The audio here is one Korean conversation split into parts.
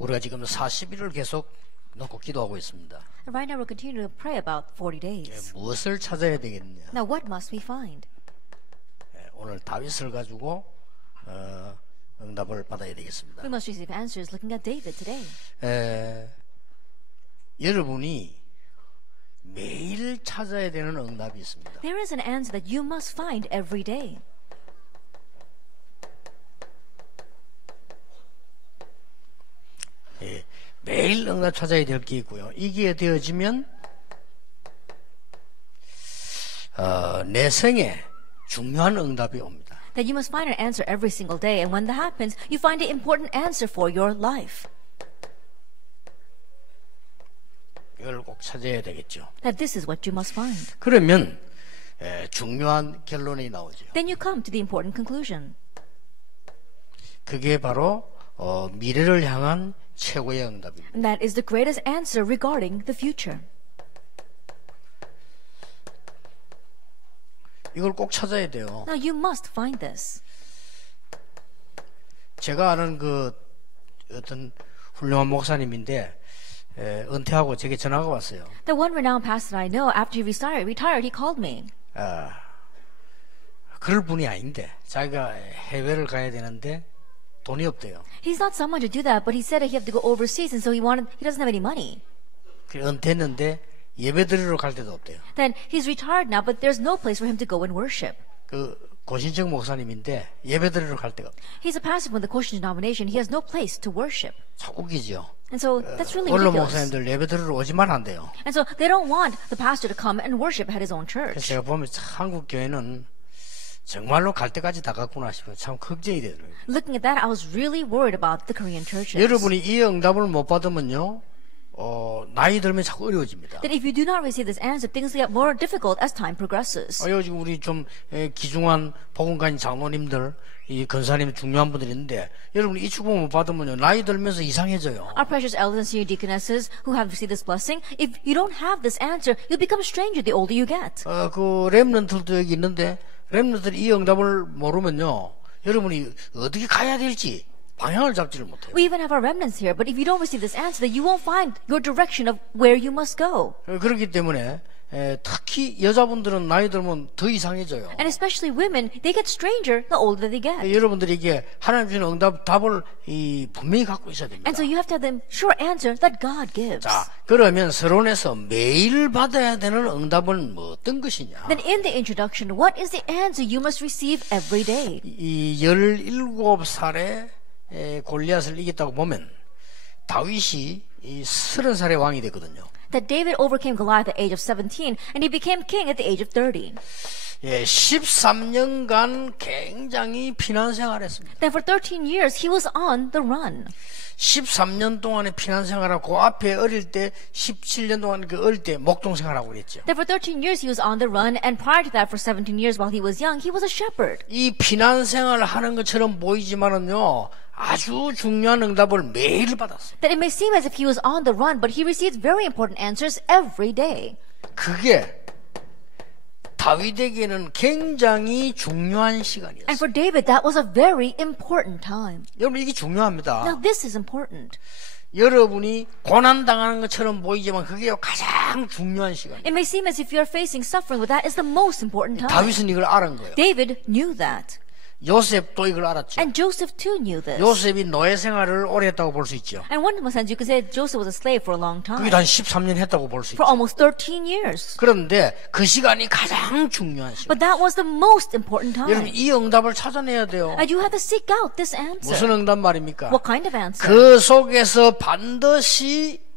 우리가 지금 40일을 계속 놓고 기도하고 있습니다. And right now we're continuing to pray about 40 days. 무엇을 찾아야 되겠느냐? Now what must we find? 오늘 다윗을 가지고 응답을 받아야 되겠습니다. We must receive answers looking at David today. 여러분이 매일 찾아야 되는 응답이 있습니다. There is an answer that you must find every day. 매일 응답 찾아야 될 게 있고요. 이게 되어지면 내 생에 중요한 응답이 옵니다. That you must find an answer every single day, and when that happens, you find an important answer for your life. 이걸 꼭 찾아야 되겠죠. That this is what you must find. 그러면 중요한 결론이 나오죠. Then you come to the important conclusion. 그게 바로 미래를 향한 최고의 응답입니다. And that is the greatest answer regarding the future. 이걸 꼭 찾아야 돼요. Now you must find this. 제가 아는 그 어떤 훌륭한 목사님인데 은퇴하고 제게 전화가 왔어요. The one renowned pastor I know, after he retired, he called me. 그럴 분이 아닌데 자기가 해외를 가야 되는데 돈이 없대요. He's not someone to do that, but he said that he had to go overseas, and so he doesn't have any money. 은퇴했는데 예배 드리러 갈 데도 없대요. Then he's retired now, but there's no place for him to go and worship. 그 고신청 목사님인데 예배 드리러 갈 데가 없대요. He's a pastor from the Christian denomination. He has no place to worship. 참 웃기죠. And so that's really 원로 ridiculous. 목사님들 예배 드리러 오지만 한대요. And so they don't want the pastor to come and worship at his own 그래서 church. 제가 보면 한국 교회는 정말로 갈 때까지 다 갔구나 싶어요. 참 걱정이 되더라고요. Looking at that, I was really worried about the Korean churches. 여러분이 이 응답을 못 받으면요, 나이 들면 자꾸 어려워집니다. That if you do not receive this answer, things get more difficult as time progresses. 요즘 우리 좀 기중한 복음가인 장로님들, 이 권사님 중요한 분들이 있는데 여러분이 이 축복 못 받으면요, 나이 들면서 이상해져요. Our precious elders and senior deaconesses who have received this blessing, if you don't have this answer, you'll become stranger the older you get. 그 렘넌트들도 여기 있는데 렘넌트들이 이 응답을 모르면요, 여러분이 어떻게 가야 될지 방향을 잡지를 못해요. We even have our remnants here, but if you don't receive this answer, then you won't find your direction of where you must go. 그렇기 때문에 특히 여자분들은 나이 들면 더 이상해져요. And especially women, they get stranger the older they get. 여러분들이 이게 하나님 주는 답을 분명히 갖고 있어야 됩니다. And so you have to have the sure answer that God gives. 자, 그러면 서론에서 매일 받아야 되는 응답은 뭐 어떤 것이냐? Then in the introduction, what is the answer you must receive every day? 이 17살에 골리앗을 이겼다고 보면 다윗이 이 30살의 왕이 됐거든요. That David overcame Goliath at the age of 17, and he became king at the age of 30. 13년간 굉장히 피난 생활했습니다. Then for 13 years, he was on the run. 13년 동안의 피난 생활하고 그 앞에 어릴 때 17년 동안 그 어릴 때 목동 생활하고 그랬죠. Then for 13 years, he was on the run, and prior to that, for 17 years while he was young, he was a shepherd. 이 피난 생활을 하는 것처럼 보이지만은요, 아주 중요한 응답을 매일 받았어요. That it may seem as if he was on the run, but he received very important answers every day. 그게 다윗에게는 굉장히 중요한 And 시간이었어요. for David, that was a very important time. 여러분 이게 중요합니다. Now, this is important. 여러분이 고난당하는 것처럼 보이지만 그게 가장 중요한 시간이에요. It may seem as if you're facing suffering, but that is the most important time. 다윗은 이걸 알은 거예요. David knew that. 요셉도 이걸 알았죠. And Joseph too knew this. 요셉이 노예 생활을 오래 했다고 볼 수 있죠. And one sense, you could say Joseph was a slave for a long time. 그게 한 13년 했다고 볼 수 For 있죠. almost 13 years. 그런데 그 시간이 가장 중요한 시간. But that was the most important 여러분 time. 이 응답을 찾아내야 돼요. And you have to seek out this answer. 무슨 응답 말입니까? What kind of answer? 그 속에서 반드시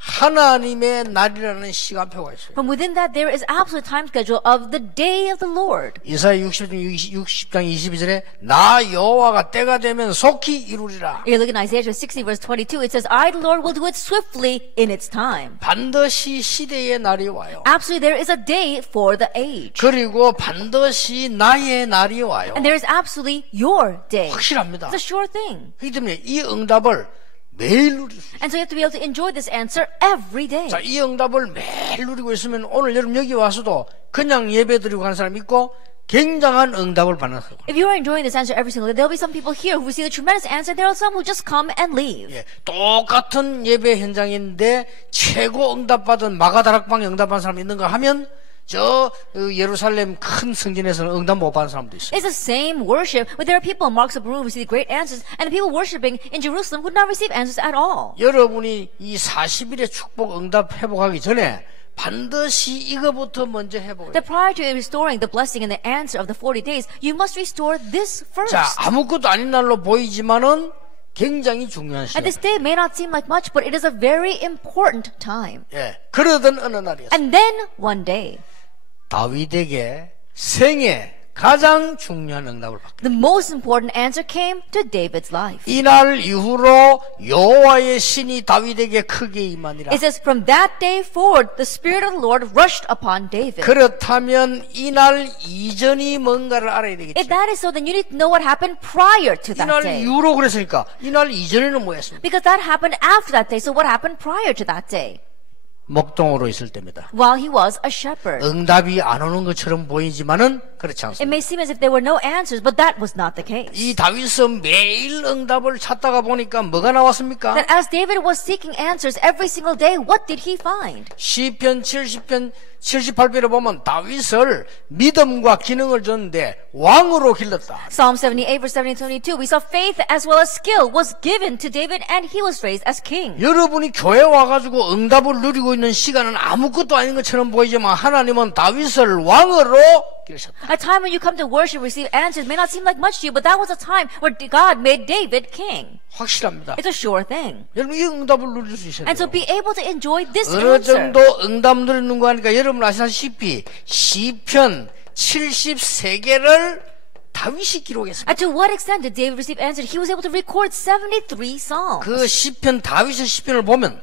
하나님의 날이라는 시간표가 있어요. From within that, there is absolute time schedule of the day of the Lord. 이사야 60장 22절에 나 여호와가 때가 되면 속히 이루리라. You look in Isaiah 60 verse 22, it says, I, the Lord, will do it swiftly in its time. 반드시 시대의 날이 와요. Absolutely, there is a day for the age. 그리고 반드시 나의 날이 와요. And there is absolutely your day. 확실합니다. It's a sure thing. 그렇기 때문에 이 응답을 매일 누릴 수 있어요. And so you have to be able to enjoy this answer every day. 자, 이 응답을 매일 누리고 있으면 오늘 여러분 여기 와서도 그냥 예배 드리고 가는 사람 있고 굉장한 응답을 받는 거예요. If you are enjoying this answer every single day, there'll be some people here who receive a tremendous answer. There are some who just come and leave. 예, 똑같은 예배 현장인데 최고 응답받은 마가다락방에 응답받은 사람이 있는가 하면 저 예루살렘 큰 성전에서는 응답 못 받은 사람도 있어요. It's the same worship, but there are people in Mark's upper room who receive great answers, and the people worshiping in Jerusalem who not receive answers at all. 여러분이 이 40일의 축복 응답 회복하기 전에 반드시 이거부터 먼저 회복해요. That prior to restoring the blessing and the answer of the 40 days, you must restore this first. 자, 아무것도 아닌 날로 보이지만은 굉장히 중요한 And 시간. this day may not seem like much, but it is a very important time. 예, 그러던 어느 날이었어요. And then one day, 다윗에게 생애 가장 중요한 응답을 받게. the most important answer came to David's life. 이날 이후로 여호와의 신이 다윗에게 크게 임하니라. It says, from that day forward, the Spirit of the Lord rushed upon David. 그렇다면 이날 이전이 뭔가를 알아야 되겠죠. If that is so, then you need to know what happened prior to that 이날 day. 이후로 그랬으니까 이날 이전에는 뭐였습니까? Because that happened after that day. So what happened prior to that day? 목동으로 있을 때입니다. While he was a shepherd. 응답이 안 오는 것처럼 보이지만은 그렇지 It 않습니다. may seem as if there were no answers, but that was not the case. 이 다윗은 매일 응답을 찾다가 보니까 뭐가 나왔습니까? That as David was seeking answers every single day, what did he find? 시편 70편 78편에 보면 다윗을 믿음과 기능을 줬는데 왕으로 길렀다. Psalm 78 verse 70 and 72, we saw faith as well as skill was given to David and he was raised as king. 여러분이 교회 와가지고 응답을 누리고 있는 시간은 아무것도 아닌 것처럼 보이지만 하나님은 다윗을 왕으로 기르셨다. A time when you come to worship, receive answers may not seem like much to you, but that was a time where God made David king. 확실합니다. It's a sure thing. 여러분 이 응답을 누릴 수 있어야 And so 돼요. be able to enjoy this 어느 answer. 정도 응답 누리는 거 하니까 여러분 아시다시피 시편 73개를 다윗이 기록했습니다. And to what extent did David receive answers? He was able to record 73 psalms. 그 시편 다윗의 시편을 보면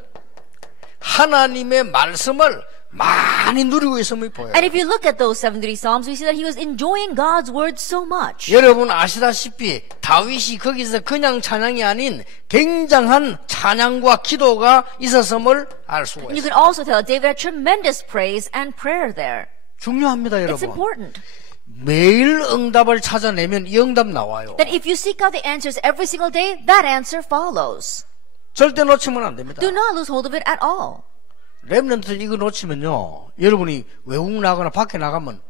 하나님의 말씀을 많이 누리고 있음을 보여요. And if you look at those 73 psalms, we see that he was enjoying God's word so much. 여러분 아시다시피 다윗이 거기서 그냥 찬양이 아닌 굉장한 찬양과 기도가 있었음을 알 수가 You 있어요. can also tell David had tremendous praise and prayer there. 중요합니다, It's 여러분. important 매일 응답을 찾아내면 이 응답 나와요. that if you seek out the answers every single day, that answer follows. 절대 놓치면 안 됩니다. Do not lose hold of it at all. 렘넌트 이거 놓치면요, 여러분이 외국 나가거나 밖에 나가면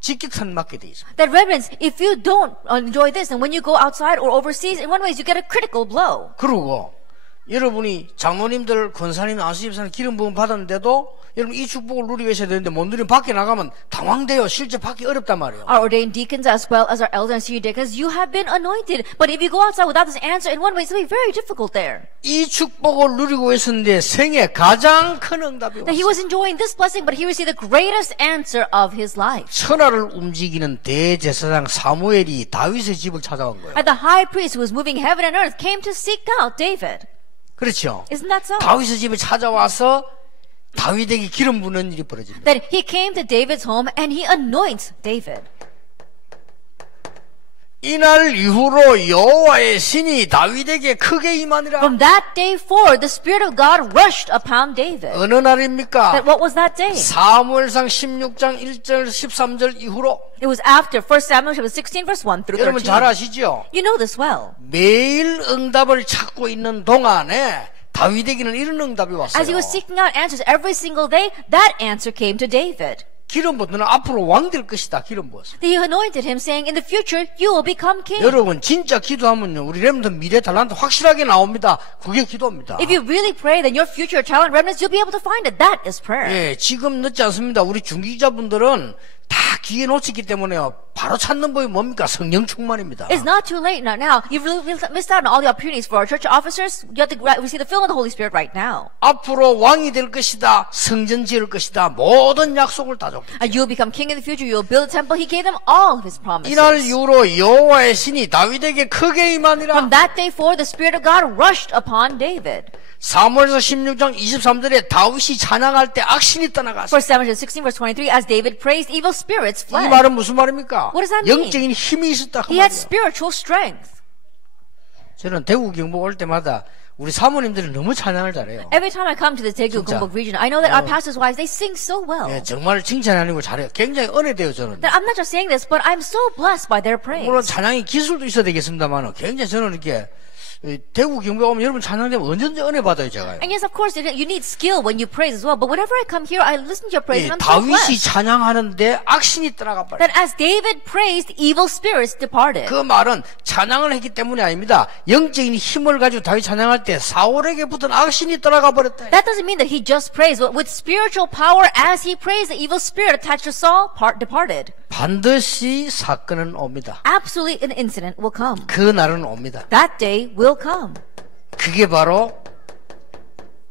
직격탄 맞게 돼 있습니다. That remnants, if you don't enjoy this, and when you go outside or overseas, in one way you get a critical blow. 그리고 여러분이 장로님들, 권사님, 안수집사님 기름 부음 받았는데도 여러분 이 축복을 누리고 계셔야 되는데 못 누리면 밖에 나가면 당황돼요. 실제 받기 어렵단 말이에요. Our ordained deacons as well as our elders and senior deacons, you have been anointed. But if you go outside without this answer, in one way it's going to be very difficult there. 이 축복을 누리고 있었는데 생애 가장 큰 응답이 That he 왔어요. was enjoying this blessing, but he received the greatest answer of his life. 천하를 움직이는 대제사장 사무엘이 다윗의 집을 찾아간 거예요. And the high priest who was moving heaven and earth came to seek out David. 그렇죠. Isn't that so? 다윗의 집에 찾아와서 다윗에게 기름 부는 일이 벌어집니다. That he came to David's home and he anoints David. 이날 이후로 여호와의 신이 다윗에게 크게 임하니라. From that day forward, the Spirit of God rushed upon David. 어느 날입니까? That what was that day? 사무엘상 16장 1절 13절 이후로. It was after 1 Samuel chapter 16 verse 1 through 여러분 잘 13. 아시죠? You know this well. 매일 응답을 찾고 있는 동안에 다윗에게는 이런 응답이 왔어요. As he was seeking out answers every single day, that answer came to David. 기름 부으면 앞으로 왕 될 것이다. 기름 부었어. He anointed him, saying, in the future, you will become king. 여러분 진짜 기도하면요, 우리 렘넌트 미래 달란트 확실하게 나옵니다. 그게 기도입니다. If you really pray, then your future talent remnants, you'll be able to find it. That is prayer. 예, 지금 늦지 않습니다. 우리 중기자분들은 다 기회 놓쳤기 때문에요. 바로 찾는 법이 뭡니까? 성령 충만입니다. It's not too late now. You've really missed out on all the opportunities for our church officers. You have to receive the filling of the Holy Spirit right now. 앞으로 왕이 될 것이다. 성전 지을 것이다. 모든 약속을 다 줬겠죠. And you'll become king in the future. You'll build a temple. He gave them all of his promises. 이날 이후로 여호와의 신이 다윗에게 크게 임하니라. From that day forward, the Spirit of God rushed upon David. 사무엘서 16장 23절에 다윗이 찬양할 때 악신이 떠나갔어요. 1 Samuel 16 verse 23, as David praised, evil spirits 이 fled. 말은 무슨 말입니까? What does that mean? 영적인 힘이 있었다 그 He had 말이에요. spiritual strength. 저는 대구 경북 올 때마다 우리 사모님들이 너무 찬양을 잘해요. Every time I come to the Daegu 진짜. Gongbuk region, I know that our pastors' wives, they sing so well. 예, 정말 칭찬이 아니고 잘해요. 굉장히 은혜돼요, 저는. That I'm not just saying this, but I'm so blessed by their praise. 물론 찬양의 기술도 있어야 되겠습니다만 굉장히 저는 이렇게 대구 경배 오면 여러분 찬양되면 언제든지 은혜 받아요, 제가요. And yes, of course, you need skill when you praise as well. But whenever I come here, I listen to your praise, 예, and I'm so 다윗이 blessed. 찬양하는데 악신이 떠나가 버려요. That as David praised, evil spirits departed. 그 말은 찬양을 했기 때문이 아닙니다. 영적인 힘을 가지고 다윗 찬양할 때 사울에게 붙은 악신이 떠나가 버렸다. That doesn't mean that he just praised, but with spiritual power, as he praised, the evil spirit attached to Saul departed. 반드시 사건은 옵니다. Absolutely, an incident will come. 그 날은 옵니다. That day will come. 그게 바로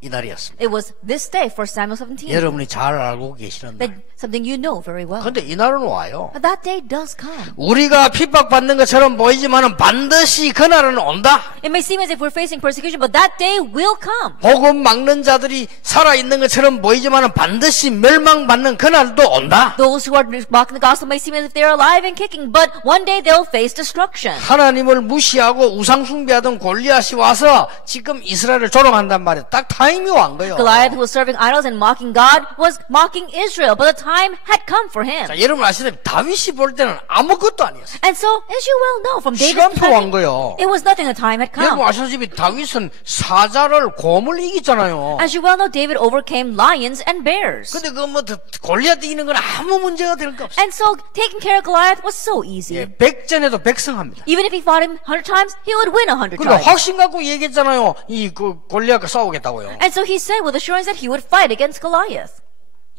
이 날이었습니다. It was this day, 1 Samuel 17. 여러분이 잘 알고 계시는 That 날. something you know very well. 근데 이 날은 와요. But that day does come. 우리가 핍박받는 것처럼 보이지만 반드시 그 날은 온다. It may seem as if we're facing persecution, but that day will come. 복음 막는 자들이 살아있는 것처럼 보이지만 반드시 멸망받는 그 날도 온다. Those who are mocking the gospel may seem as if they're alive and kicking, but one day they'll face destruction. 하나님을 무시하고 우상 숭배하던 골리앗이 와서 지금 이스라엘을 조롱한단 말이에요. 딱 타임이 온 거예요. Goliath, who was serving idols and mocking God, was mocking Israel, but the time had come for him. 자, 여러분 아시다시피 다윗이 볼 때는 아무것도 아니었어요. And so, as you well know, from David's 시간표 온 perspective, 거예요. it was nothing. The time had 여러분 come. 아시다시피 다윗은 사자를 곰을 이겼잖아요. As you well know, David overcame lions and bears. 근데 그 뭐 골리앗 이기는 건 아무 문제가 될 게 없어요. And so, taking care of Goliath was so easy. 예, 백전에도 백승합니다. Even if he fought him 100 times, he would win 100 그러니까 times. 확신 갖고 얘기했잖아요. 이 그 골리앗과 싸우겠다고요. And so he said with assurance that he would fight against Goliath.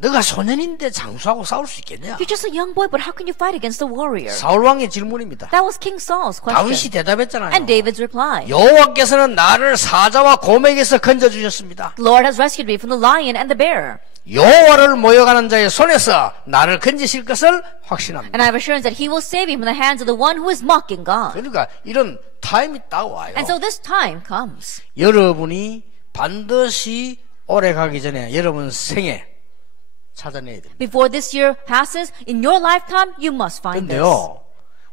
너가 소년인데 장수하고 싸울 수 있겠냐? You're just a young boy, but how can you fight against a warrior? 사울 왕의 질문입니다. That was King Saul's 다윗이 question. 대답했잖아요. And David's reply. 여호와께서는 나를 사자와 곰에게서 건져 주셨습니다. The Lord has rescued me from the lion and the bear. 여호와를 모여가는 자의 손에서 나를 건지실 것을 확신합니다. And I have assurance that he will save me from the hands of the one who is mocking God. 그러니까 이런 타임이 딱 와요. And so this time comes. 여러분이 반드시 오래 가기 전에 여러분 생에 찾아내야 됩니다. Before this year passes, in your lifetime, you must find this. 근데요,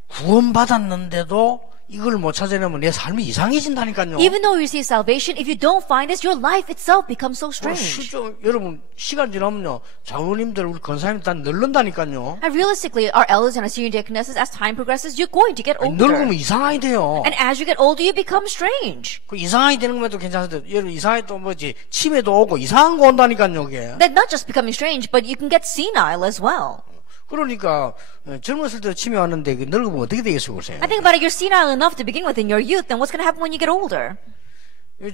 구원받았는데도 이걸 못 찾아내면 내 삶이 이상해진다니까요. Even though you receive salvation, if you don't find this, your life itself becomes so strange. 실제 여러분 시간 지나면요 장로님들 우리 권사님 다 늙는다니까요. And realistically, our elders and our senior deaconesses, as time progresses, you're going to get older. 늙으면 이상하게 돼요. And as you get older, you become strange. 그 이상하게 되는 것도 괜찮은데 여러분 이상하게 또 뭐지 치매도 오고 이상한 거 온다니까요. 이게. That not just becoming strange, but you can get senile as well. 그러니까 젊었을 때 치매 왔는데 늙으면 어떻게 되겠어요, 그러세요? I think about it, you're senile enough to begin with in your youth, then what's going to happen when you get older?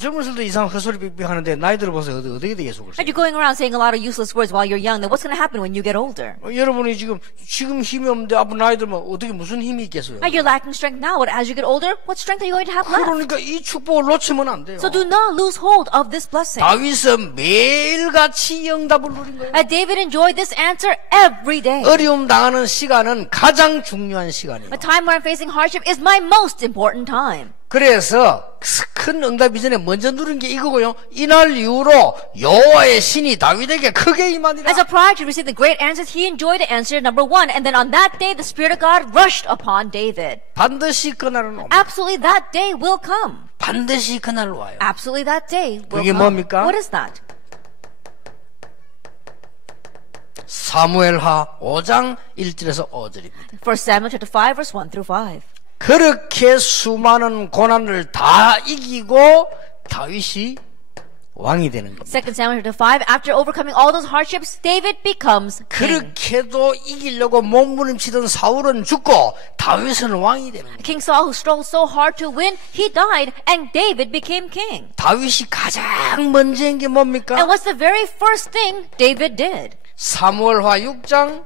젊었을 때 이상한 헛소리 삑삑 하는데 나이 들어봐서 어떻게 되겠어요, 그러세요? And you're going around saying a lot of useless words while you're young, then what's going to happen when you get older? 여러분이 지금 힘이 없는데 앞으로 나이 들면 어떻게 무슨 힘이 있겠어요? And you're lacking strength now, but as you get older, what strength are you going to have left? 그러니까 이 축복을 놓치면 안 돼요. So do not lose hold of this blessing. 다윗은 매일같이 응답을 누린 거예요. And David enjoyed this answer every day. 어려움 당하는 시간은 가장 중요한 시간이에요. A time where I'm facing hardship is my most important time. 그래서 큰 응답 이전에 먼저 누린 게 이거고요. 이날 이후로 여호와의 신이 다윗에게 크게 임하니라. As a prior to receive the great answers, he enjoyed the answer number one. And then on that day, the Spirit of God rushed upon David. 반드시 그날은 옵니다. Absolutely that day will come. 반드시 그날 와요. Absolutely that day will 그게 come. 뭡니까? What is that? 사무엘하 5장 1절에서 5절입니다. 1 Samuel chapter 5, verse 1 through 5. 그렇게 수많은 고난을 다 이기고 다윗이 왕이 되는 겁니다. 2 Samuel chapter 5, after overcoming all those hardships, David becomes king. 그렇게도 이기려고 몸부림치던 사울은 죽고 다윗은 왕이 되는 겁니다. King Saul, who struggled so hard to win, he died, and David became king. 다윗이 가장 먼저 한 게 뭡니까? And what's the very first thing David did? 사무엘하 6장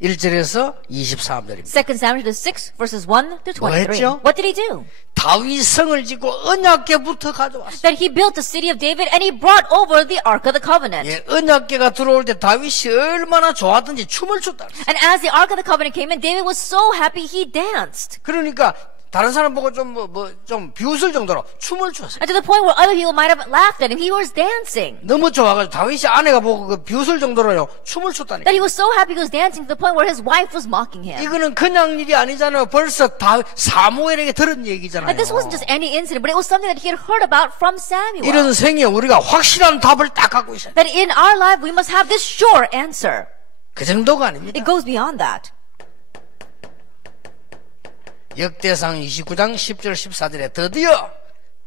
1절에서 23절입니다. 2 Samuel chapter 6, verses 1 to 23. 했죠? What did he do? 다윗 성을 짓고 언약궤부터 가져왔어요. That he built the city of David and he brought over the Ark of the Covenant. 예, 언약궤가 들어올 때 다윗이 얼마나 좋았던지 춤을 췄다. And as the Ark of the Covenant came in, David was so happy he danced. 그러니까 다른 사람 보고 좀 비웃을 정도로 춤을 췄어요. And to the point where other people might have laughed at him, he was dancing. 너무 좋아가지고 다윗이 아내가 보고 그 비웃을 정도로요 춤을 췄다니까. That he was so happy he was dancing to the point where his wife was mocking him. 이거는 그냥 일이 아니잖아요. 벌써 사무엘에게 들은 얘기잖아요. And this wasn't just any incident, but it was something that he had heard about from Samuel. 이런 생에 우리가 확실한 답을 딱 갖고 있어요. That in our life we must have this sure answer. 그 정도가 아닙니다. It goes beyond that. 역대상 29장 10절 14절에 드디어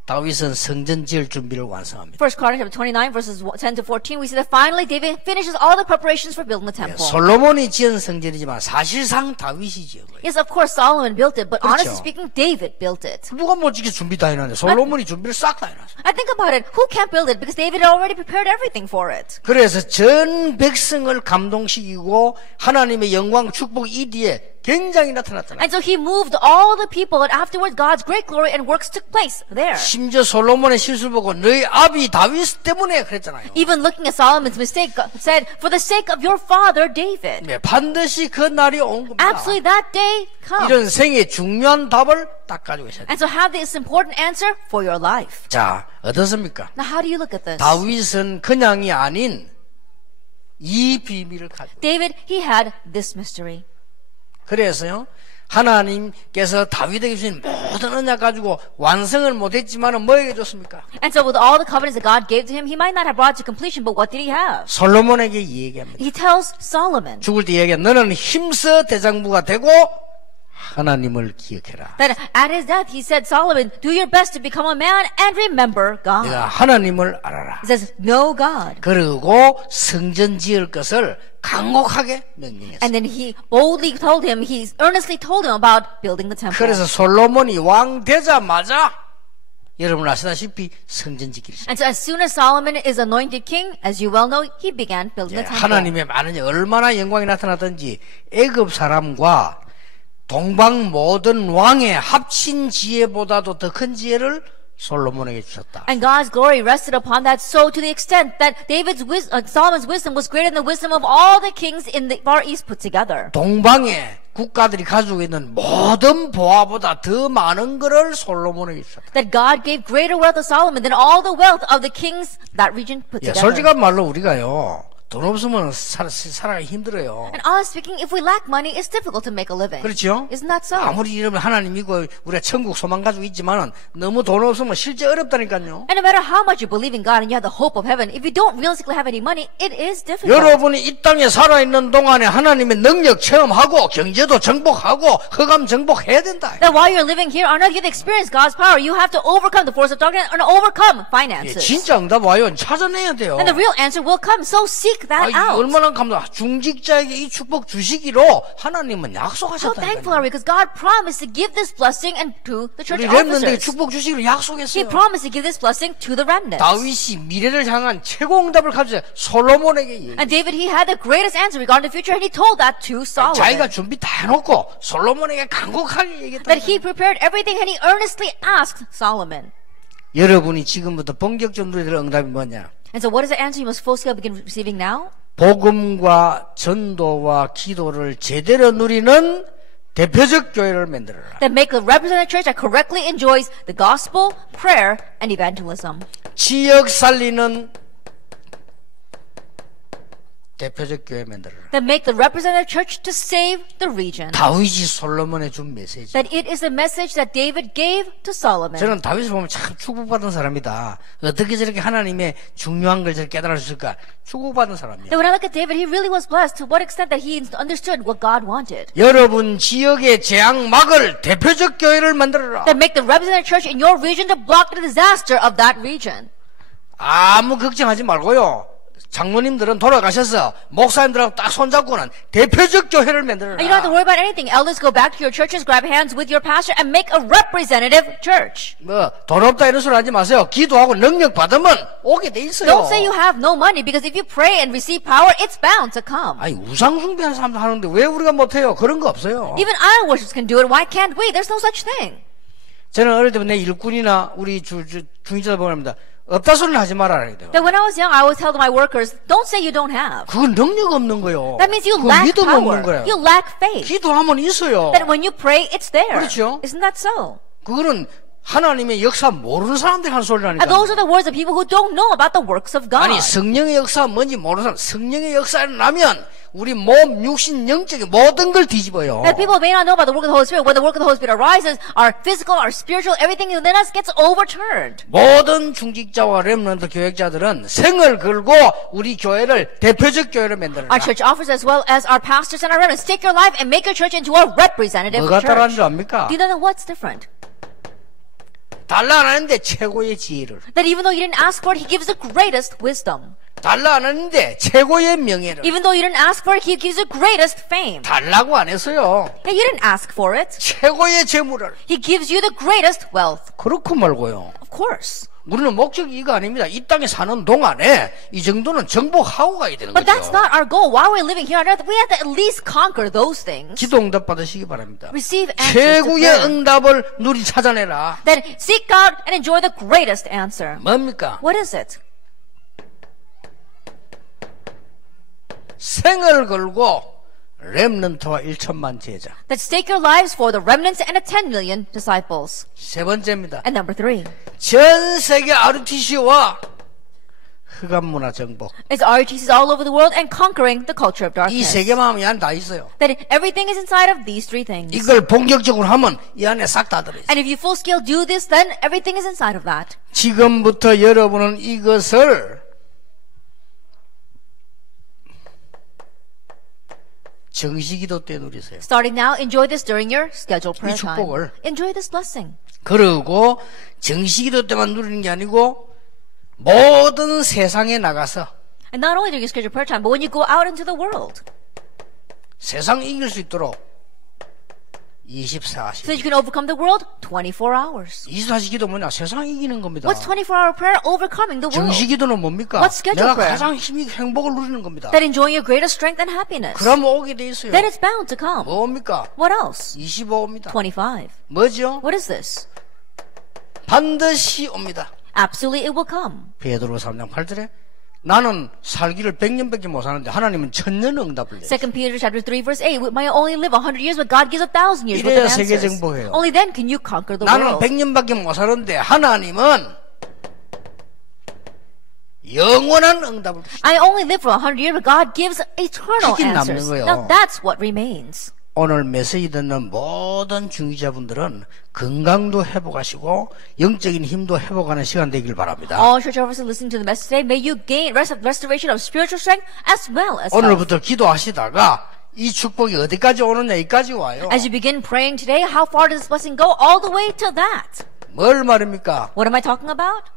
다윗은 성전 지을 준비를 완성합니다. First Chronicles chapter 29 verses 10 to 14, we see that finally David finishes all the preparations for building the temple. 솔로몬이 지은 성전이지만 사실상 다윗이 지은 거예요. Yes, of course Solomon built it, but honestly 그렇죠. speaking, David built it. 누가 멋지게 준비 다 해놨는데 솔로몬이 준비를 싹 다 해놨어요. I think about it, who can't build it? Because David had already prepared everything for it. 그래서 전 백성을 감동시키고 하나님의 영광 축복 이 뒤에 굉장히 나타났잖아요. And so he moved all the people, and afterwards God's great glory and works took place there. 심지어 솔로몬의 실수를 보고 너희 아비 다윗 때문에 그랬잖아요. Even looking at Solomon's mistake, God said, for the sake of your father David. 네, 반드시 그 날이 온 겁니다. Absolutely that day comes. 이런 생의 중요한 답을 딱 가지고 있어야 돼요. And so have this important answer for your life. 자, 어떻습니까? Now how do you look at this? 다윗은 그냥이 아닌 이 비밀을 가지고 David, he had this mystery. 그래서요 하나님께서 다윗에게 주신 모든 언약 가지고 완성을 못했지만은 뭐에게 줬습니까? And so with all the covenants that God gave to him, he might not have brought to completion, but what did he have? 솔로몬에게 이 얘기합니다. He tells Solomon 죽을 때 얘기해 너는 힘써 대장부가 되고 하나님을 기억해라. that at his death, he said, Solomon, do your best to become a man and remember God. 내가 하나님을 알아라. He says, know God. 그리고 성전 지을 것을 간곡하게 명령했어요. And then he boldly told him, he earnestly told him about building the temple. 그래서 솔로몬이 왕 되자마자 여러분 아시다시피 성전 짓기를 시작했어요. And so as soon as Solomon is anointed king, as you well know, he began building the temple. 하나님의 많은 얼마나 영광이 나타났던지 애굽 사람과 동방 모든 왕의 합친 지혜보다도 더 큰 지혜를 솔로몬에게 주셨다. And God's glory rested upon that, so to the extent that Solomon's wisdom was greater than the wisdom of all the kings in the Far East put together. 동방의 국가들이 가지고 있는 모든 보화보다 더 많은 것을 솔로몬에게 주셨다. That God gave greater wealth to Solomon than all the wealth of the kings that region put together. 솔직한 말로 우리가요 돈 없으면 살아가기 힘들어요. And honestly speaking, if we lack money, it's difficult to make a living. 그렇죠? Isn't that so? 아무리 이러면 하나님 믿고 우리가 천국 소망 가지고 있지만은 너무 돈 없으면 실제 어렵다니까요. And no matter how much you believe in God and you have the hope of heaven, if you don't realistically have any money, it is difficult. 여러분이 이 땅에 살아있는 동안에 하나님의 능력 체험하고 경제도 정복하고 흑암 정복해야 된다. That while you're living here on earth, you've experienced God's power. You have to overcome the force of darkness and overcome finances. 진짜 응답 와요. 찾아내야 돼요. And the real answer will come. So seek that out. 얼마나 감사. 중직자에게 이 축복 주시기로 하나님은 How 약속하셨다. thankful are we? Because God promised to give this blessing and to the church 우리 렘넌트에게 officers. 축복 주시기로 He 약속했어요. promised to give this blessing to the remnant. 다윗이 미래를 향한 최고 응답을 가지고 솔로몬에게 And David, he had the greatest answer regarding the future, and he told that to 자기가 Solomon. 준비 다 해놓고 솔로몬에게 간곡하게 얘기했다. That he prepared everything, and he earnestly asked Solomon. 여러분이 지금부터 본격적으로 누려야 될 응답이 뭐냐? And so what is the answer you must full scale begin receiving now? 복음과 전도와 기도를 제대로 누리는 대표적 교회를 만들어라. That make a representative church that correctly enjoys the gospel, prayer, and evangelism. 지역 살리는 대표적 교회 만들어라. That make the representative church to save the region. 다윗이 솔로몬에 준 메시지. That it is the message that David gave to Solomon. 저는 다윗을 보면 참 축복받은 사람이다. 어떻게 저렇게 하나님의 중요한 걸 저렇게 깨달을 수 있을까? 축복받은 사람이야. That when I look at David, he really was blessed to what extent that he understood what God wanted. 여러분 지역의 재앙 막을 대표적 교회를 만들어라. That make the representative church in your region to block the disaster of that region. 아무 걱정하지 말고요. 장로님들은 돌아가셔서 목사님들하고 딱 손잡고는 대표적 교회를 만들어라. You don't have to worry about anything. Elders, go back to your churches, grab hands with your pastor, and make a representative church. 돈 없다 이런 소리 하지 마세요. 기도하고 능력 받으면 오게 돼 있어요. Don't say you have no money, because if you pray and receive power, it's bound to come. 아니 우상 숭배하는 사람도 하는데 왜 우리가 못해요? 그런 거 없어요. Even idol worshippers can do it. Why can't we? There's no such thing. 저는 어릴 때부터 내 일꾼이나 우리 중위자들 보면 합니다. 없다 소리는 하지 말아야 돼요. That when I was young, I always tell my workers, don't say you don't have. 그건 능력 없는 거요. That means you 그건 lack 믿음 power. 없는 거야. You lack faith. 기도하면 있어요. That when you pray, it's there. 그렇죠? Isn't that so? 그거는 하나님의 역사 모르는 사람들이 하는 소리라니까. And those are the words of people who don't know about the works of God. 아니 성령의 역사가 뭔지 모르는 사람, 성령의 역사가 나면 우리 몸, 육신, 영적인 모든 걸 뒤집어요. That people may not know about the work of the Holy Spirit. When the work of the Holy Spirit arises, our physical, our spiritual, everything within us gets overturned. 모든 중직자와 렘넌트 교역자들은 생을 걸고 우리 교회를 대표적 교회로 만들어라. Our church offers as well as our pastors and our reverends. Take your life and make your church into a representative 뭐가 따라하는 church. 줄 압니까? Do you know what's different? 달라 안 하는데 최고의 지혜를, That even though you didn't ask for it, He gives the greatest wisdom. 달라 안 하는데 최고의 명예를, Even though you didn't ask for it, He gives the greatest fame. 달라고 안 했어요. Yeah, you didn't ask for it. 최고의 재물을. He gives you the greatest wealth. 그렇고 말고요. Of course. 우리는 목적이 이거 아닙니다. 이 땅에 사는 동안에 이 정도는 정복하고 가야 되는 But that's 거죠. not our goal. While we're living here on earth, we have to at least conquer those things. 기도 응답 받으시기 바랍니다. Receive answers to 최고의 prayer. 응답을 누리 찾아내라. Then seek God and enjoy the greatest answer. 뭡니까? What is it? 생을 걸고 렘넌트와 1천만 제자. That stake your lives for the remnants and the 10 million disciples. 세 번째입니다. And number 3 전 세계 RUTC와 흑암 문화 정복. is RUTCs all over the world and conquering the culture of 이 darkness. 세 개만 하면 이 안에 다 있어요. That everything is inside of these 3 things. 이걸 본격적으로 하면 이 안에 싹 다 들어있어요. And if you full scale do this, then everything is inside of that. 지금부터 여러분은 이것을 정시기도 때 누리세요. Starting now, enjoy this during your scheduled prayer 이 축복을. time. Enjoy this blessing. 그리고 정시기도 때만 누리는 게 아니고 모든 세상에 나가서 And not only during your scheduled prayer time, but when you go out into the world, 세상 이길 수 있도록 24시. so that you can overcome the world 24 hours. 24시 기도 뭐냐? 세상 이기는 겁니다. What's 24-hour prayer? Overcoming the world. 정시 기도는 뭡니까? What's scheduled 내가 prayer? 가장 힘이 행복을 누리는 겁니다. That enjoying your greatest strength and happiness. 그러면 오게 돼 있어요. Then it's bound to come. 뭡니까? What else? 25입니다. 25. 뭐죠? What is this? 반드시 옵니다. Absolutely it will come. 베드로 3장 8절에 나는 살기를 100년밖에 못 사는데 하나님은 1000년 응답을 내요. 2 Peter chapter 3 verse 8. We might only live 100 years, but God gives 1,000 years worth 이래야 of 세계 answers. 정복해요. Only then can you conquer the 나는 world. 100년밖에 못 사는데 하나님은 영원한 응답을 주시다. I only live for 100 years, but God gives eternal 그게 남는 answers. 거예요. Now that's what remains. 오늘 메시지 듣는 모든 중위자분들은 건강도 회복하시고 영적인 힘도 회복하는 시간 되길 바랍니다. All church officers listening to the message today, may you gain restoration of spiritual strength as well as health. 오늘부터 기도하시다가 이 축복이 어디까지 오느냐 여기까지 와요. As you begin praying today, how far does this blessing go? All the way to that. 뭘 말입니까? What am I talking about?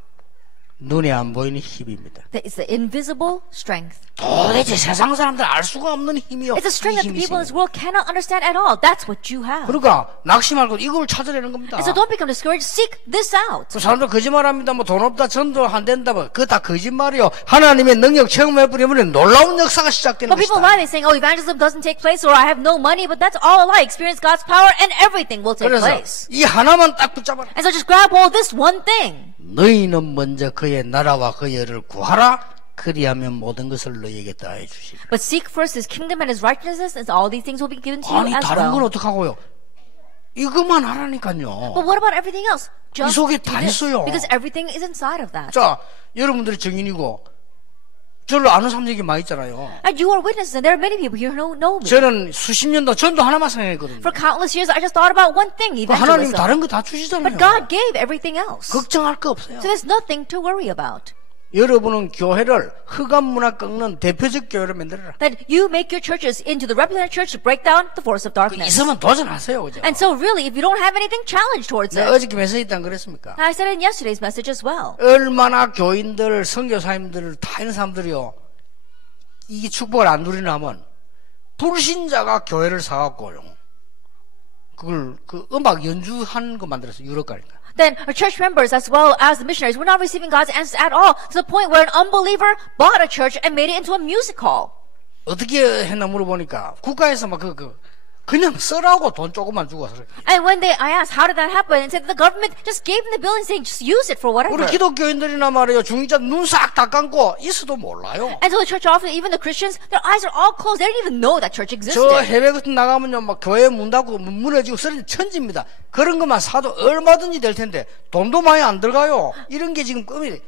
눈에 안 보이는 힘입니다. That is the invisible strength. 도대체 세상 사람들 알 수가 없는 힘이요. It's a strength that the 이 힘이 people in this 있어요. world cannot understand at all. That's what you have. 그러니까 낙심 말고 이걸 찾으려는 겁니다. And so don't become discouraged. Seek this out. 그 사람들 거짓말합니다. 뭐 돈 없다, 전도 안 된다, 뭐 그거 다 거짓말이요. 하나님의 능력 체험해버리면 놀라운 역사가 시작되는 But people 것이다. lie. They saying, "Oh, evangelism doesn't take place," or "I have no money." But that's all a lie. Experience God's power, and everything will take 그래서 place. 이 하나만 딱 붙잡아라. And so just grab hold of this one thing. 너희는 먼저 그의 나라와 그의 의를 구하라. 그리하면 모든 것을 너희에게 더해 주시리라. But seek first His kingdom and His righteousness, and all these things will be given to you 아니 as 다른 건 well. 어떡하고요? 이것만 하라니까요. But what about everything else? 이 Just 속에 do 다 this, 있어요. because everything is inside of that. 자, 여러분들이 증인이고 저를 아는 사람들이 많이 있잖아요. And you are witnesses, and there are many people here who know me. 저는 수십 년도 전도 하나만 생각했거든요. For countless years, I just thought about one thing, 하나님 evangelism. 다른 거 다 주시잖아요. But God gave everything else. So 걱정할 거 없어요. there's nothing to worry about. 여러분은 교회를 흑암 문화 꺾는 대표적 교회로 만들어라. That you make your churches into the representative church to break down the force of darkness. 있으면 도전하세요, 그죠? And so really, if you don't have anything, challenge towards 내가 it. 어저께 메시지 때 안 그랬습니까? I said it in yesterday's message as well. 얼마나 교인들, 선교사님들 다 있는 사람들이요. 이게 축복을 안 누리려면 불신자가 교회를 사갖고요. 그걸 그 음악 연주하는 거 만들어서 유럽 가니까. Then our church members as well as the missionaries were not receiving God's answers at all, to the point where an unbeliever bought a church and made it into a music hall. 어떻게 했나 물어보니까 국가에서 막 그냥 쓰라고 돈 조금만 주고. And when I asked, how did that happen? And said the government just gave them the building saying, just use it for whatever. 우리 기독교인들이나 말이에요. 중직자 눈 싹 다 감고 있어도 몰라요. And so the church often, even the Christians, their eyes are all closed. They didn't even know that church existed. 저 해외 같은 나가면요, 막 교회 문 닫고 무너지고 쓰러진 천지입니다. 그런 것만 사도 얼마든지 될 텐데 돈도 많이 안 들어가요. 이런 게 지금 꿈이.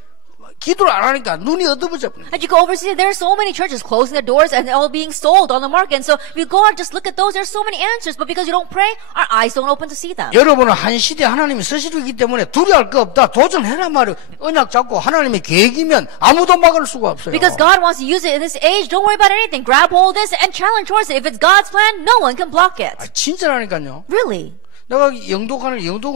기도를 안 하니까 눈이 어두워져. And you go overseas, there are so many churches closing their doors and all being sold on the market. And so if you go out and just look at those, there's so many answers. But because you don't pray, our eyes don't open to see them. 여러분은 한 시대 하나님이 쓰시기 때문에 두려워할 거 없다. 도전해라 말이에요. 언약 잡고 하나님의 계획이면 아무도 막을 수가 없어요. Because God wants to use it in this age, don't worry about anything. Grab hold of this and challenge towards it. If it's God's plan, no one can block it. 진짜라니까요. Really? 내가 영도가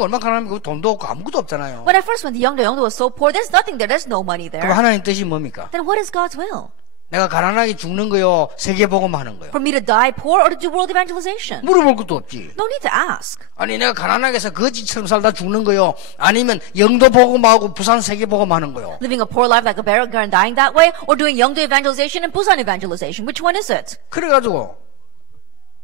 얼마 가난하면 돈도 없고 아무것도 없잖아요. When I first went to Yeongdo was so poor. There's nothing there. There's no money there. 그럼 하나님 뜻이 뭡니까? Then what is God's will? 내가 가난하게 죽는 거요, 세계복음 하는 거요. For me to die poor or to do world evangelization? 물어볼 것도 없지. No need to ask. 아니 내가 가난하게 해서 거지처럼 살다 죽는 거요, 아니면 영도 복음하고 부산 세계복음 하는 거요. Living a poor life like a beggar and dying that way, or doing Yeongdo evangelization and Busan evangelization? Which one is it? 그래가지고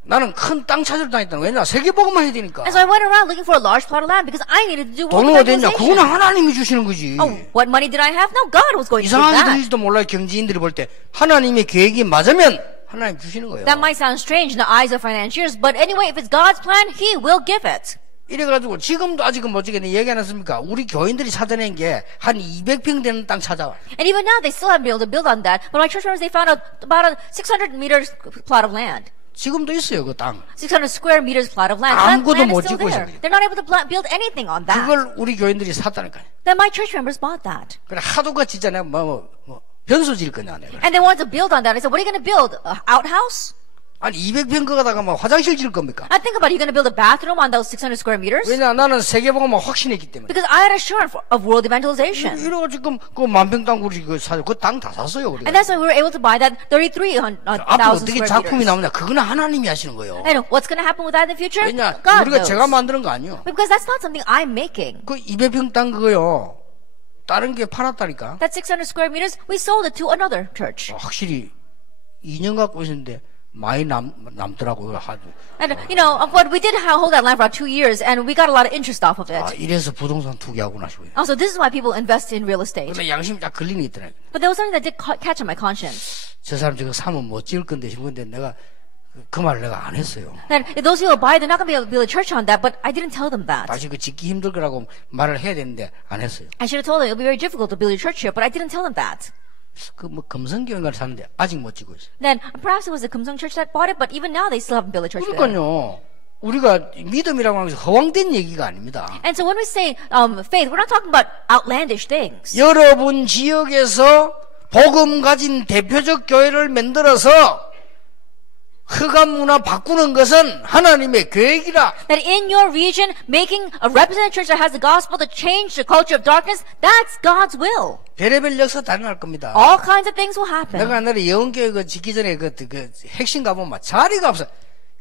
나는 큰 땅 찾으러 다녔다. 왜냐? 세계복음만 해야 되니까. And so I went around looking for a large plot of land because I needed to do world 돈은 어딨냐? 그거는 evangelization. 하나님이 주시는 거지. Oh, what money did I have? No, God was going to give 이상하게 that. 들릴지도 몰라요. 경제인들이 볼 때 하나님의 계획이 맞으면 하나님 주시는 거예요. That might sound strange in the eyes of financiers, but anyway, if it's God's plan, He will give it. 이래가지고 지금도 아직은 못지겠네. 얘기 안 했습니까? 우리 교인들이 찾아낸 게 한 200평 되는 땅 찾아와. And even now, they still haven't been able to build on that. But my church members, they found about a 600 meters plot of land. 지금도 있어요, 그 땅. 600 square meters plot of land. That 아무것도 land is 못 still 짓고 there. 있어요. They're not able to build anything on that. 그걸 우리 교인들이 샀다니까요. Then my church members bought that. 그래 하도 그 진짜 내가 변소 질 거냐 내가. And they wanted to build on that. I said, what are you going to build? An outhouse? 아니 200평 거다가 뭐 화장실 질 겁니까? I think about it, you're going to build a bathroom on those 600 square meters? 왜냐 나는 세계복음만 확신했기 때문에. Because I had assurance of world evangelization. 이러고 지금 그 만평 땅 우리 그 사죠. 그 땅 다 샀어요 우리가. And that's why we were able to buy that 33,000 앞으로 어떻게 square 작품이 meters. 나오냐? 그거는 하나님이 하시는 거예요. And what's going to happen with that in the future? 왜냐 God 우리가 knows. 제가 만드는 거 아니요. Because that's not something I'm making. 그 200평 땅 그거요. 다른 게 팔았다니까. That 600 square meters, we sold it to another church. 확실히 2년 갖고 있었는데 많이 남더라고요. 하도. And, you know, but we did hold that land for about 2 years, and we got a lot of interest off of it. 아, 이래서 부동산 투기하구나 싶어요. Also, this is why people invest in real estate. 근데 양심이 딱 걸리는 게 있더라고요. But there was something that did catch on my conscience. 저 사람 저거 사면 못 지을 건데 싶은데 내가 그 말을 내가 안 했어요. That if those people buy, they're not going to be able to build a church on that, but I didn't tell them that. 다시 그 짓기 힘들 거라고 말을 해야 되는데 안 했어요. I should have told them it'll be very difficult to build a church here, but I didn't tell them that. 그 뭐 금성교회를 사는데 아직 못 지고 있어요. Then perhaps it was the Kumsung church that bought it, but even now they still haven't built a church there. 그러니까요. 우리가 믿음이라고 하면서 허황된 얘기가 아닙니다. And so when we say faith, we're not talking about outlandish things. 여러분 지역에서 복음 가진 대표적 교회를 만들어서 흑암 문화 바꾸는 것은 하나님의 계획이라. That in your region, making a representative church that has the gospel to change the culture of darkness, that's God's will. 별의별 역사 다 일어날 겁니다. All kinds of things will happen. 내가 옛날에 영흥교회 그 짓기 전에 그 핵심 가보면 막 자리가 없어.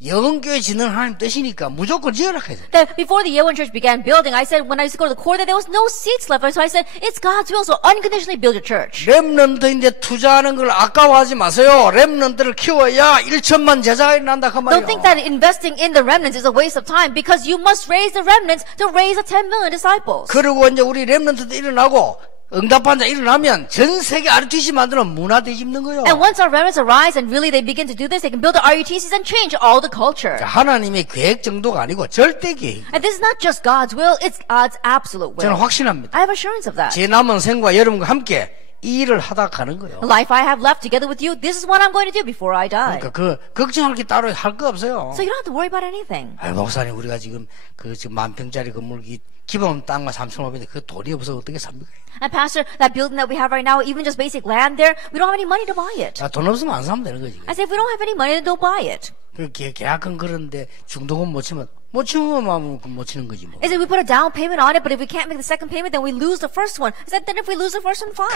영흥교회 짓는 하나님 뜻이니까 무조건 지으라 해야 돼. That before the Yeowon church began building, I said when I used to go to the core that there was no seats left. So I said, it's God's will, so unconditionally build your church. 렘넌트인데 투자하는 걸 아까워하지 마세요. 렘넌트를 키워야 1천만 제자가 일어난다 그 말이에요. Don't think that investing in the remnants is a waste of time because you must raise the remnants to raise the 10 million disciples. 그리고 이제 우리 렘넌트도 일어나고 응답한 자 일어나면 전 세계 RUTC 만드는 문화 뒤집는 거예요. And once our remnants arise and really they begin to do this, they can build the RUTCs and change all the culture. 하나님의 계획 정도가 아니고 절대 계획. And this is not just God's will, it's God's absolute 저는 will. 확신합니다. I have assurance of that. 제 남은 생과 여러분과 함께 이 일을 하다 가는 거예요. The life I have left together with you, this is what I'm going to do before I die. 그러니까 그 걱정할 게 따로 할 거 없어요. So you don't have to worry about anything. 아유 목사님 우리가 지금 그 지금 10,000평짜리 건물 기본 땅만 3,500인데 그 돈이 없어 어떻게 삽니까? And Pastor, that building that we have right now, even just basic land there, we don't have any money to buy it. 아, 돈 없으면 안 사면 되는 거지. I said, if we don't have any money, then don't buy it. 그 계약은 그런데 중도금 못 치면 못 치는 거지 뭐. I said, we put a down payment on it, but if we can't make the second payment, then we lose the first one. I said, then if we lose the first one, fine.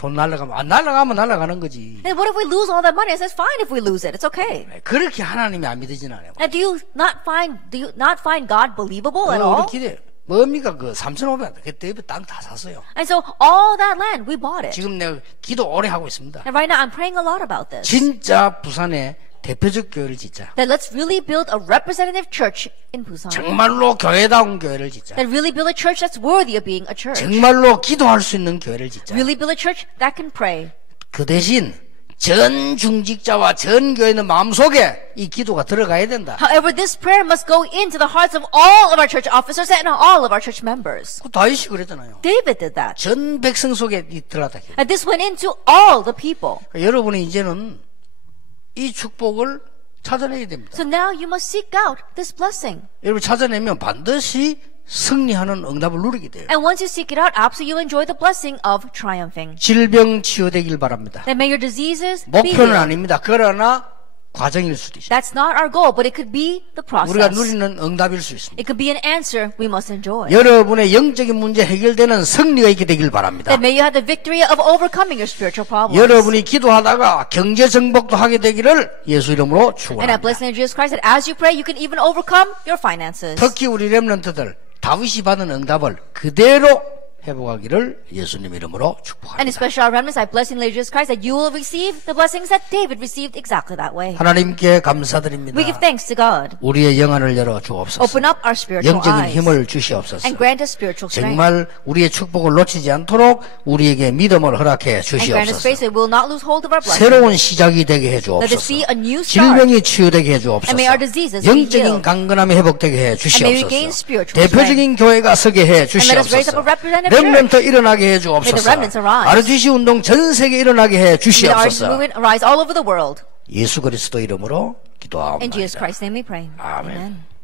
돈 날라가면 안 날라가면 날라가는 거지. And what if we lose all that money? I said, fine if we lose it. It's okay. 그렇게 하나님이 안 믿어지는 않아요. And do you not find God believable at all? 우리 기대 뭡니까 그 3,500 그때 땅 다 샀어요. And so all that land, we bought it. 지금 내가 기도 오래 하고 있습니다. And right now, I'm praying a lot about this. 진짜 부산에 대표적 교회를 짓자. That let's really build a representative church in Busan. 정말로 교회다운 교회를 짓자. That really build a church that's worthy of being a church. 정말로 기도할 수 있는 교회를 짓자. Really build a church that can pray. 그 대신 전 중직자와 전 교회는 마음속에 이 기도가 들어가야 된다. However, this prayer must go into the hearts of all of our church officers and all of our church members. 그 다윗이 그랬잖아요. David did that. 전 백성 속에 들어가다. And this went into all the people. 여러분이 이제는 이 축복을 찾아내야 됩니다. So now you must seek out this blessing. 여러분 찾아내면 반드시 승리하는 응답을 누리게 돼요. And once you seek it out, absolutely you'll enjoy the blessing of triumphing. 질병 치유되길 바랍니다. That may your diseases be 목표는 healed. 아닙니다. 그러나 과정일 수도 있어요. That's not our goal, but it could be the 우리가 process. 누리는 응답일 수 있습니다. It could be an answer we must enjoy. 여러분의 영적인 문제 해결되는 승리가 있게 되길 바랍니다. That may you have the victory of overcoming your spiritual problems. 여러분이 기도하다가 경제 정복도 하게 되기를 예수 이름으로 And I bless 축원합니다. in Jesus Christ that as you pray, you can even overcome your finances. 특히 우리 렘넌트들 다윗이 받은 응답을 그대로 회복하기를 예수님 이름으로 And 축복합니다. especially our remnants, I bless in Jesus Christ that you will receive the blessings that David received exactly that way. 하나님께 감사드립니다. We give thanks to God. 우리의 영안을 열어 주옵소서. Open up our spiritual 영적인 eyes 힘을 주시옵소서. and grant us spiritual strength. 정말 우리의 축복을 놓치지 않도록 우리에게 믿음을 허락해 And grant us 주시옵소서. faith that we will not lose hold of our blessings. 새로운 시작이 되게 해 Let this be 주옵소서. a new start. 질병이 치유되게 해 주옵소서. And may our diseases be 영적인 healed. 강건함이 회복되게 해 And may we gain 주시옵소서. spiritual 대표적인 교회가 서게 해 And let us raise up 주시옵소서. a representative 렘넌트 일어나게 해 May the 주옵소서. remnants arise. RGC 운동 전 세계 일어나게 해 May the arts 주시옵소서. movement arise all over the world. 예수 그리스도 이름으로 In 기도하옵나이다. Jesus Christ's name we pray. 아멘. Amen.